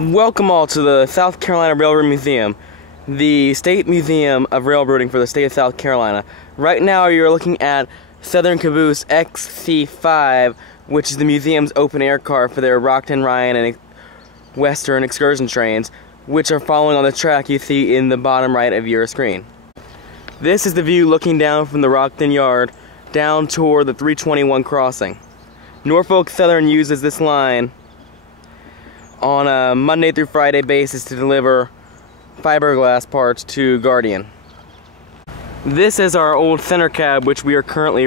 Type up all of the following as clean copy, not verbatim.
Welcome all to the South Carolina Railroad Museum, the State Museum of Railroading for the state of South Carolina. Right now you're looking at Southern Caboose XC5, which is the museum's open air car for their Rockton, Ryan, and Western excursion trains, which are following on the track you see in the bottom right of your screen. This is the view looking down from the Rockton Yard down toward the 321 crossing. Norfolk Southern uses this line on a Monday through Friday basis to deliver fiberglass parts to Guardian. This is our old center cab, which we are currently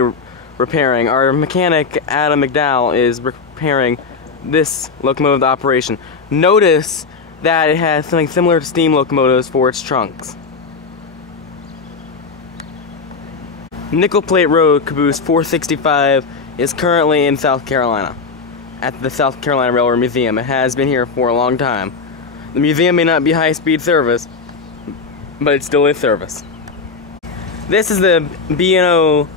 repairing. Our mechanic, Adam McDowell, is repairing this locomotive operation. Notice that it has something similar to steam locomotives for its trunks. Nickel Plate Road Caboose 465 is currently in South Carolina at the South Carolina Railroad Museum. It has been here for a long time. The museum may not be high-speed service, but it still is service. This is the B&O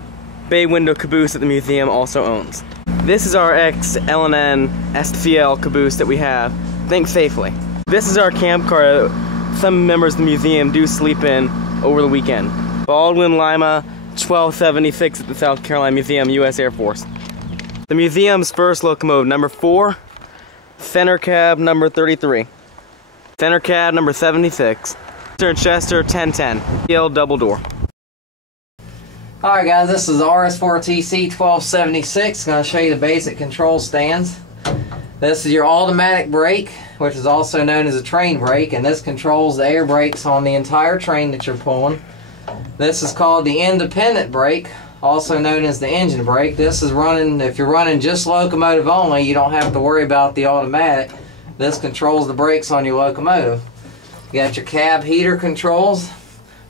bay window caboose that the museum also owns. This is our ex-L&N STL caboose that we have. Think safely. This is our camp car that some members of the museum do sleep in over the weekend. Baldwin Lima 1276 at the South Carolina Museum, U.S. Air Force. The museum's first locomotive, number 4, center cab number 33, center cab number 76, Chester 1010, PL double door. Alright guys, this is RS4TC 1276. Going to show you the basic control stands. This is your automatic brake, which is also known as a train brake, and this controls the air brakes on the entire train that you're pulling. This is called the independent brake, also known as the engine brake. This is running, if you're running just locomotive only, you don't have to worry about the automatic. This controls the brakes on your locomotive. You got your cab heater controls.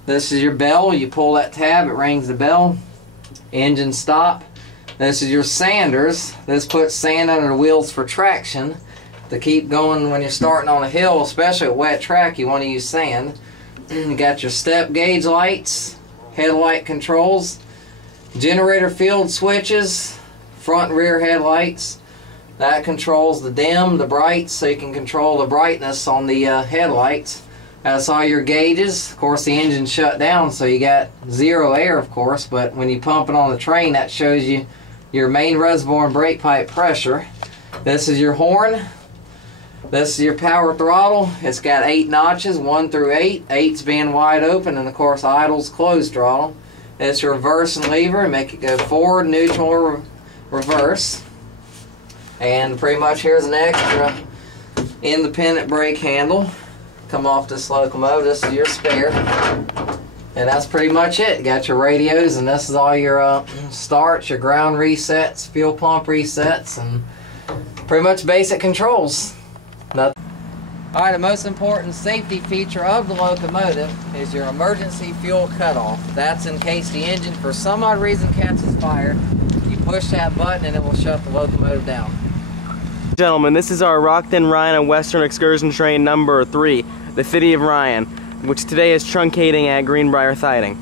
This is your bell. You pull that tab, it rings the bell. Engine stop. This is your sanders. This puts sand under the wheels for traction to keep going when you're starting on a hill, especially at wet track. You want to use sand. You got your step gauge lights, headlight controls, generator field switches, front and rear headlights. That controls the dim, the bright, so you can control the brightness on the headlights. That's all your gauges. Of course, the engine's shut down, so you got zero air, of course, but when you pump it on the train, that shows you your main reservoir and brake pipe pressure. This is your horn. This is your power throttle. It's got 8 notches, 1 through 8. 8's being wide open, and of course idle's closed throttle. It's your reverse and lever, make it go forward, neutral, or reverse. And pretty much here's an extra independent brake handle. Come off this locomotive. This is your spare. And that's pretty much it. You got your radios, and this is all your starts, your ground resets, fuel pump resets, and pretty much basic controls. Alright, the most important safety feature of the locomotive is your emergency fuel cutoff. That's in case the engine for some odd reason catches fire. You push that button and it will shut the locomotive down. Gentlemen, this is our Rockton, Ryan, and Western excursion train number 3, the City of Ryan, which today is truncating at Greenbrier Siding.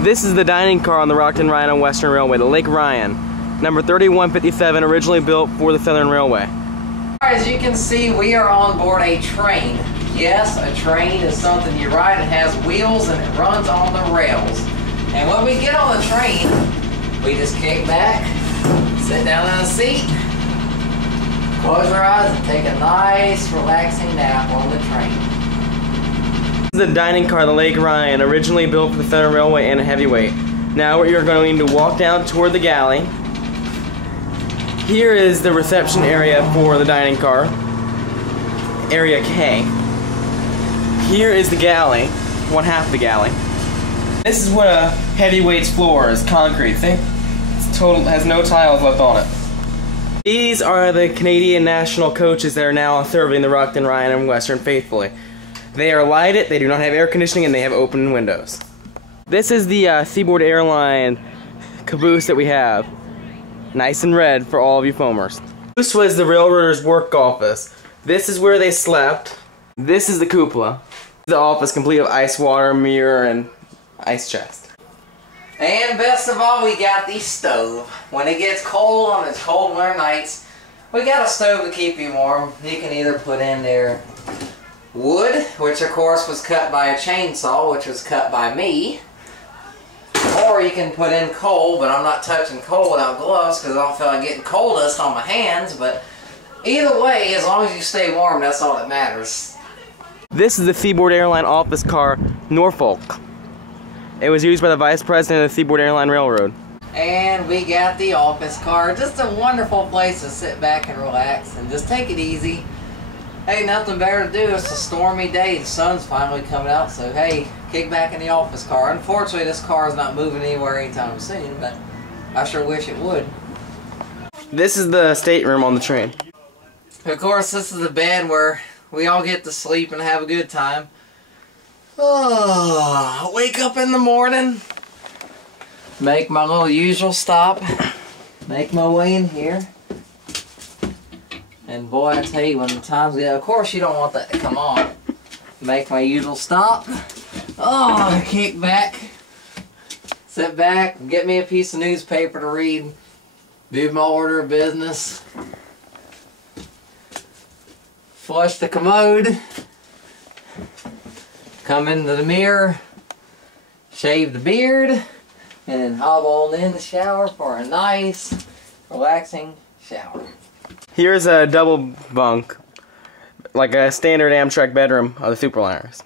This is the dining car on the Rockton, Ryan, and Western Railway, the Lake Ryan, number 3157, originally built for the Southern Railway. As you can see, we are on board a train. Yes, a train is something you ride. It has wheels and it runs on the rails. And when we get on the train, we just kick back, sit down in a seat, close our eyes, and take a nice relaxing nap on the train. This is the dining car, the Lake Ryan, originally built for the Southern Railway and a heavyweight. Now you're going to walk down toward the galley. Here is the reception area for the dining car, area K. Here is the galley, one half the galley. This is what a heavyweight's floor is, concrete. See? It's total, has no tiles left on it. These are the Canadian national coaches that are now serving the Rockton, Ryan, and Western faithfully. They are lighted, they do not have air conditioning, and they have open windows. This is the Seaboard Airline caboose that we have. Nice and red for all of you foamers. This was the railroaders' work office. This is where they slept. This is the cupola. The office complete of ice water, mirror, and ice chest. And best of all, we got the stove. When it gets cold on those cold winter nights, We got a stove to keep you warm. You can either put in there wood, which of course was cut by a chainsaw, which was cut by me. Or you can put in coal, but I'm not touching coal without gloves because I don't feel like getting coal dust on my hands. But either way, as long as you stay warm, that's all that matters. This is the Seaboard Airline office car, Norfolk. It was used by the Vice President of the Seaboard Airline Railroad. And we got the office car. Just a wonderful place to sit back and relax and just take it easy. Hey, nothing better to do. It's a stormy day. The sun's finally coming out, so hey, kick back in the office car. Unfortunately, this car is not moving anywhere anytime soon, but I sure wish it would. This is the stateroom on the train. Of course, this is the bed where we all get to sleep and have a good time. Oh, wake up in the morning, make my little usual stop, make my way in here. And boy, I tell you, when the times get, of course you don't want that to come on. Make my usual stop. Oh, kick back, sit back, get me a piece of newspaper to read, do my order of business, flush the commode, come into the mirror, shave the beard, and then hop on in the shower for a nice, relaxing shower. Here's a double bunk, like a standard Amtrak bedroom of the Superliners.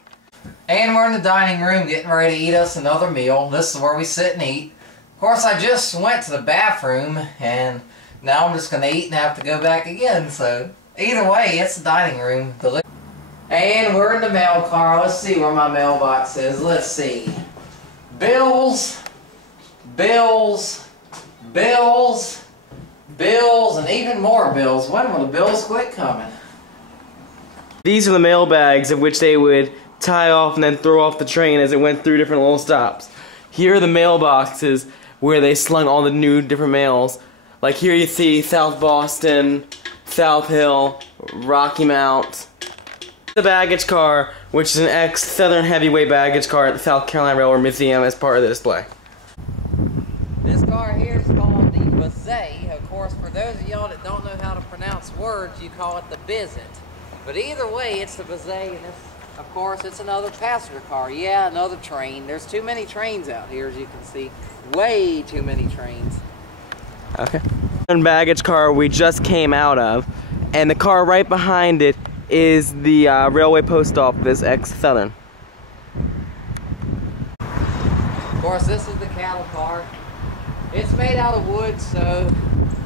And we're in the dining room getting ready to eat us another meal. This is where we sit and eat. Of course, I just went to the bathroom, and now I'm just going to eat and have to go back again. So, either way, it's the dining room. And we're in the mail car. Let's see where my mailbox is. Let's see. Bills, bills, bills, bills, and even more bills. When will the bills quit coming? These are the mail bags of which they would tie off and then throw off the train as it went through different little stops. Here are the mailboxes where they slung all the new different mails. Like here you see South Boston, South Hill, Rocky Mount. The baggage car, which is an ex-Southern heavyweight baggage car at the South Carolina Railroad Museum as part of the display. This car here is called the Bizet. Of course, for those of y'all that don't know how to pronounce words, you call it the Bizet. But either way, it's the Bizet, and this, of course, it's another passenger car. Yeah, another train. There's too many trains out here, as you can see. Way too many trains. Okay. And baggage car we just came out of, and the car right behind it is the Railway Post Office ex-Southern. Of course, this is the cattle car. It's made out of wood, so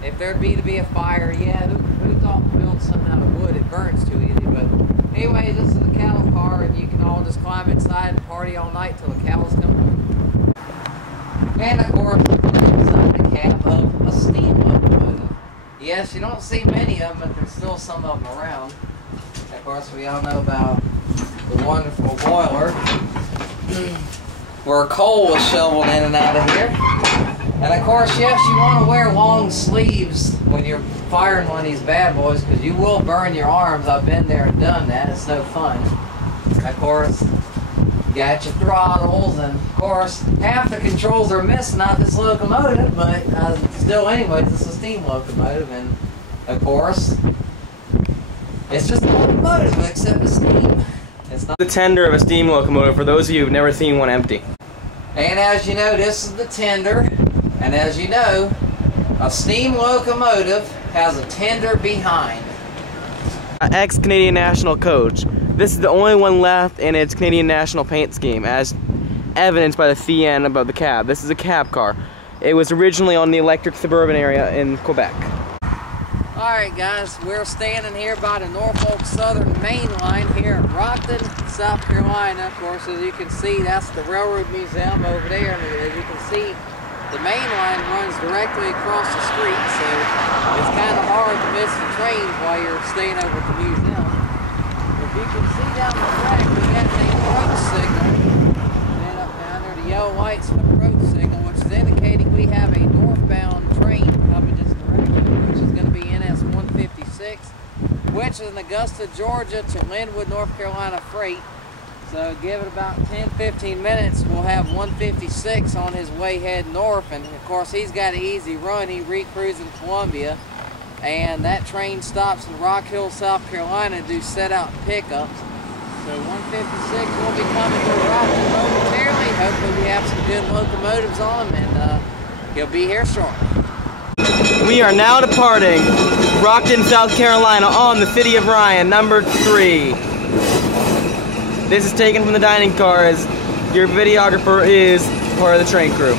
if there'd be to be a fire, yeah, who thought to build something out of wood? It burns too easy. But anyway, this is the cattle car, and you can all just climb inside and party all night till the cows come home. And of course, we're inside the cab of a steam locomotive. Yes, you don't see many of them, but there's still some of them around. Of course, we all know about the wonderful boiler, where coal was shoveled in and out of here. And of course, yes, you want to wear long sleeves when you're firing one of these bad boys, because you will burn your arms. I've been there and done that. It's no fun. Of course, you got your throttles, and of course, half the controls are missing out this locomotive, but still anyways, it's a steam locomotive, and of course, it's just a locomotive except a steam. It's not The tender of a steam locomotive for those of you who've never seen one empty. And as you know, this is the tender. And as you know, a steam locomotive has a tender behind. Ex-Canadian National coach. This is the only one left in its Canadian National paint scheme, as evidenced by the CN above the cab. This is a cab car. It was originally on the electric suburban area in Quebec. Alright guys, we're standing here by the Norfolk Southern Main Line here in Rockton, South Carolina. Of course, as you can see, that's the Railroad Museum over there. And as you can see, the main line runs directly across the street, so it's kind of hard to miss the trains while you're staying over at the museum. If you can see down the track, we got an approach signal. And up down there, the yellow light's an approach signal, which is indicating we have a northbound train coming this direction, which is going to be NS 156, which is in Augusta, Georgia to Linwood, North Carolina freight. So give it about 10-15 minutes, we'll have 156 on his way heading north, and of course he's got an easy run. He recruising Columbia And that train stops in Rock Hill, South Carolina to do set-out pickups. So 156 will be coming to Rockton momentarily. Hopefully we have some good locomotives on them, and he'll be here shortly. We are now departing Rockton, South Carolina on the City of Ryan, number 3. This is taken from the dining car as your videographer is part of the train crew.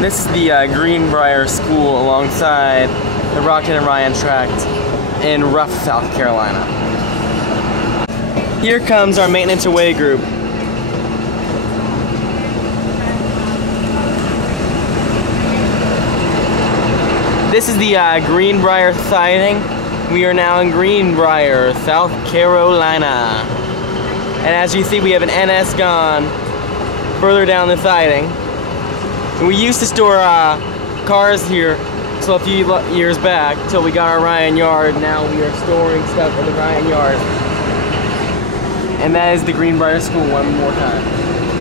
This is the Greenbrier School alongside the Rockton and Ryan tract in Ruff, South Carolina. Here comes our maintenance away group. This is the Greenbrier siding. We are now in Greenbrier, South Carolina. And as you see, we have an NS gone further down the siding. We used to store cars here until a few years back, until we got our Ryan yard. Now we are storing stuff in the Ryan yard. And that is the Greenbrier School one more time.